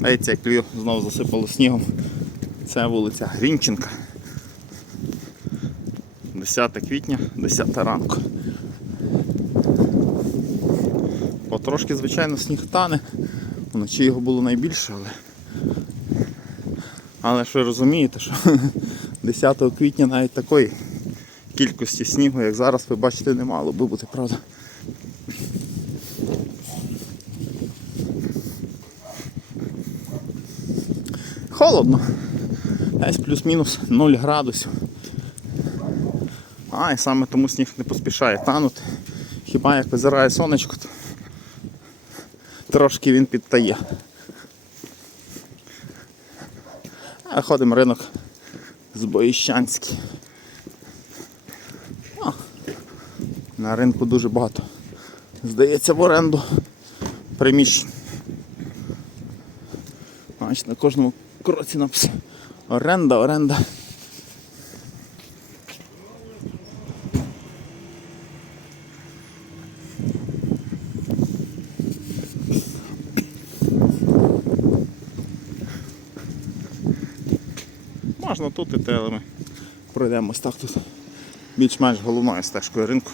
Дивіться, як Львів знову засипало снігом. Це вулиця Грінченка. 10 квітня, 10 ранку. Потрошки, звичайно, сніг тане. Вночі його було найбільше, але. Але ж ви розумієте, що 10 квітня навіть такої кількості снігу, як зараз, ви бачите, не мало би бути, правда? Холодно. Десь плюс-мінус 0 градусів. А, і саме тому сніг не поспішає танути. Хіба як визирає сонечко, то трошки він підтає. А ходимо ринок з Боїщанський. О, На ринку дуже багато. Здається, в оренду приміщень. Бачите, на кожному кроці написано оренда, оренда. Можна тут іти, але ми пройдемо так тут більш-менш головною стежкою ринку.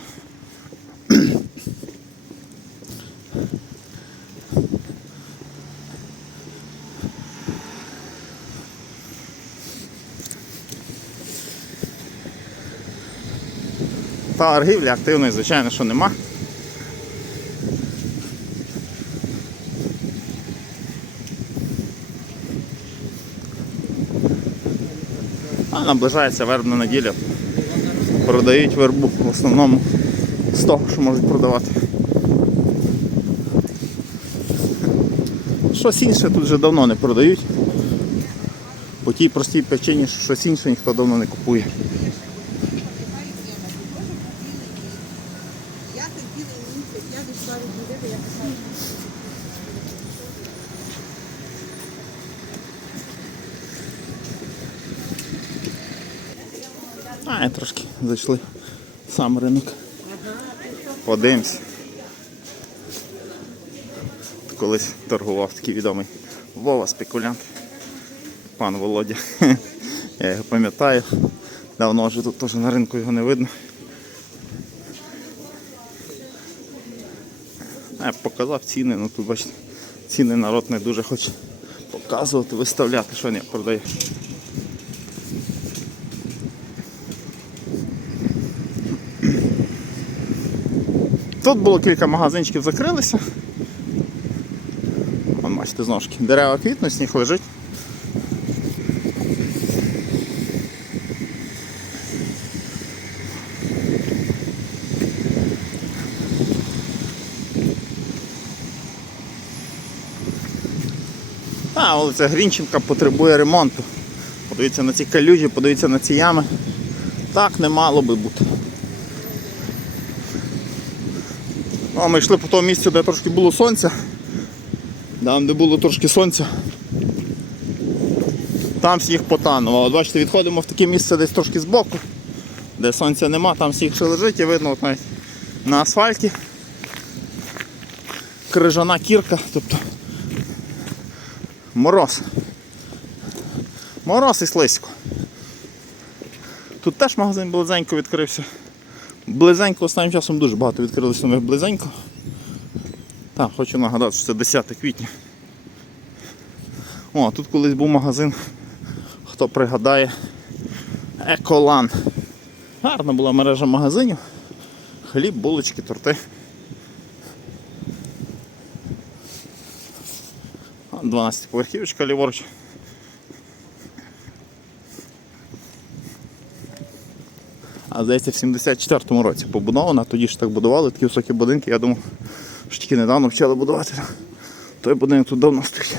Торгівлі активної, звичайно, що нема. А наближається вербна неділя. Продають вербу в основному з того, що можуть продавати. Щось інше тут вже давно не продають. По тій простій причині, що щось інше ніхто давно не купує. І трошки зайшли сам ринок. Подивимось. Колись торгував такий відомий Вова спекулянт. Пан Володя. Я його пам'ятаю. Давно вже тут теж на ринку його не видно. Я показав ціни, ну тут бачите, ціни народ не дуже хоче показувати, виставляти, що не продає. Тут було кілька магазинчиків закрилися. Вон, бачите, знову ж дерева квітнуть, сніг лежить. А, вулиця Грінченка потребує ремонту. Подивіться на ці калюжі, подивіться на ці ями. Так не мало би бути. Ну, А ми йшли по тому місцю, де трошки було сонця. Там, де було трошки сонця. Там сніг потанув. От бачите, відходимо в таке місце десь трошки збоку, де сонця нема, там сніг ще лежить і видно от навіть на асфальті. Крижана кірка, тобто мороз. Мороз і слизько. Тут теж магазин близенько відкрився. Близенько останнім часом дуже багато відкрилися нових близенько. Так, хочу нагадати, що це 10 квітня. О, тут колись був магазин, хто пригадає, Еколан. Гарна була мережа магазинів. Хліб, булочки, торти. 12 поверхівочка ліворуч. Здається, в 74-му році побудована, тоді ж так будували такі високі будинки. Я думав, що тільки недавно почали будувати. Той будинок тут давно стоїть.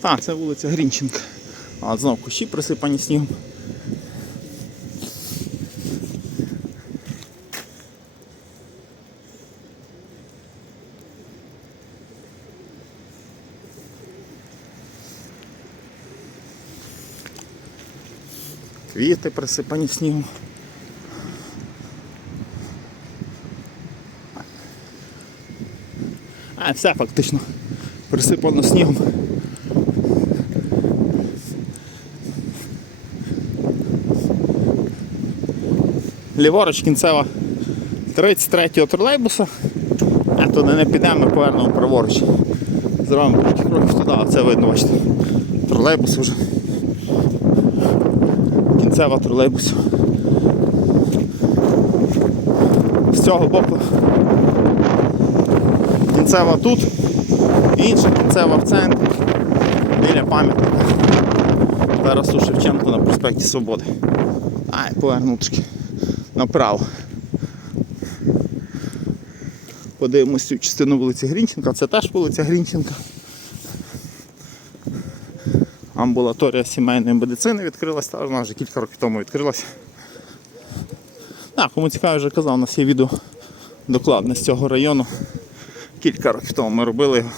Так, це вулиця Грінченка. А знов кущі присипані снігом. Квіти присипані снігом. А, все фактично присипано снігом. Ліворуч кінцева 33-го тролейбуса. А туди не підемо, ми повернемо праворуч. Зробимо трошки кроків туди, а це видно, бачите. Тролейбус вже. Кінцева тролейбусу. З цього боку кінцева тут, інша кінцева в центрі, біля пам'ятника Тарасу Шевченку на проспекті Свободи. Ай, повернутки направо. Подивимось цю частину вулиці Грінченка, це теж вулиця Грінченка. Амбулаторія сімейної медицини відкрилась, та вона вже кілька років тому відкрилася. Так, кому цікаво, вже казав, у нас є відео докладне з цього району. Кілька років тому ми робили його.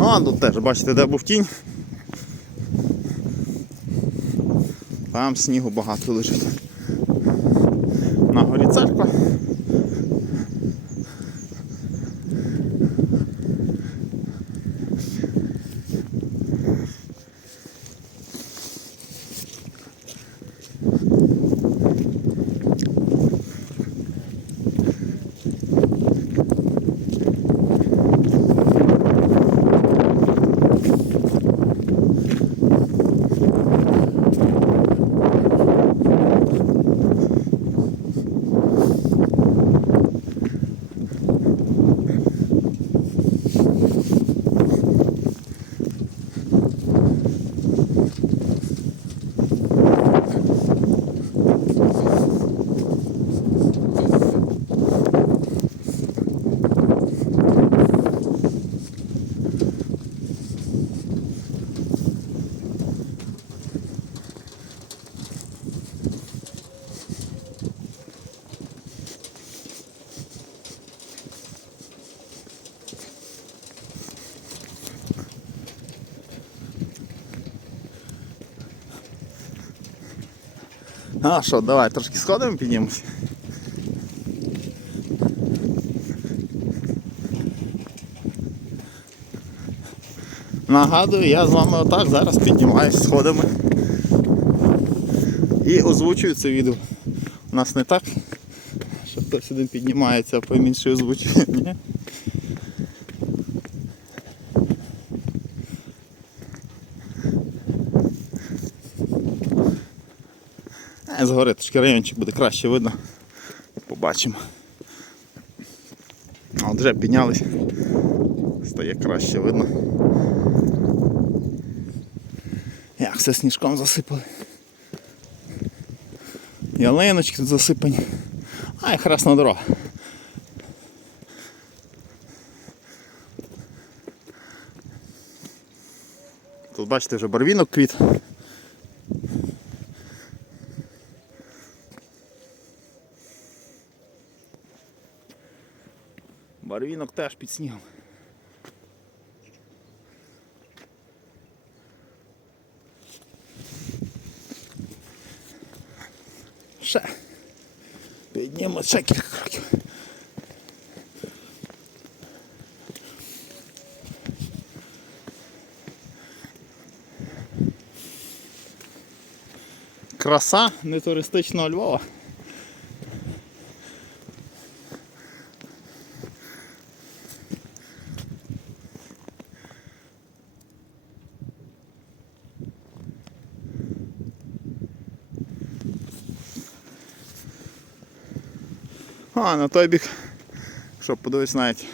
А, тут теж, бачите, де був тінь. Там снігу багато лежить. На горі церква. А що, давай трошки сходимо піднімемося. Нагадую, я з вами отак зараз піднімаюсь сходами і озвучую це відео. У нас не так, що хтось один піднімається, а по інший озвучує. Ні? Е, Згори трошки райончик буде краще видно. Побачимо. А от вже піднялись. Стає краще видно. Як все сніжком засипали. Ялиночки тут засипані. А і хресна дорога. Тут бачите вже барвінок квіт. Барвінок теж під снігом. Ще. Піднімо ще кілька кроків. Краса не туристичного Львова. А, на той бік, щоб подивитись навіть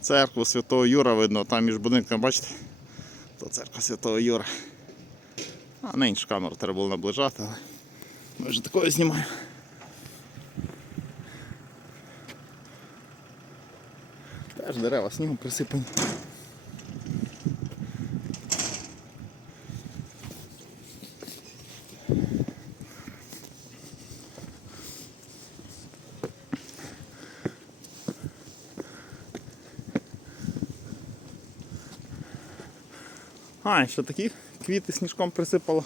церкву Святого Юра видно, там між будинками, бачите? То церква Святого Юра. А на іншу камеру треба було наближати, але ми вже такою знімаємо. Теж дерева снігом присипані. А, і ще такі квіти сніжком присипало.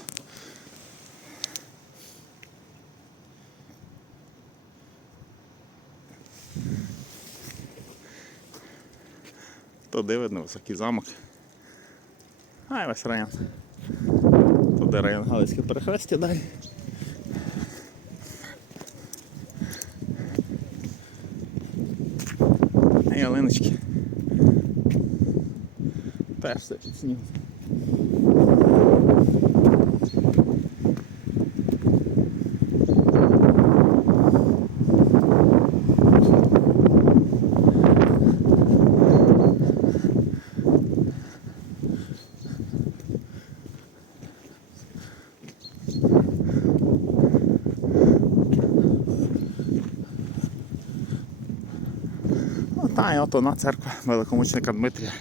Туди видно високий замок. А, і весь район. Туди район Галицьке перехрестя далі. А ялиночки. Теж все під. Та, і от вона церква великомученика Дмитрія.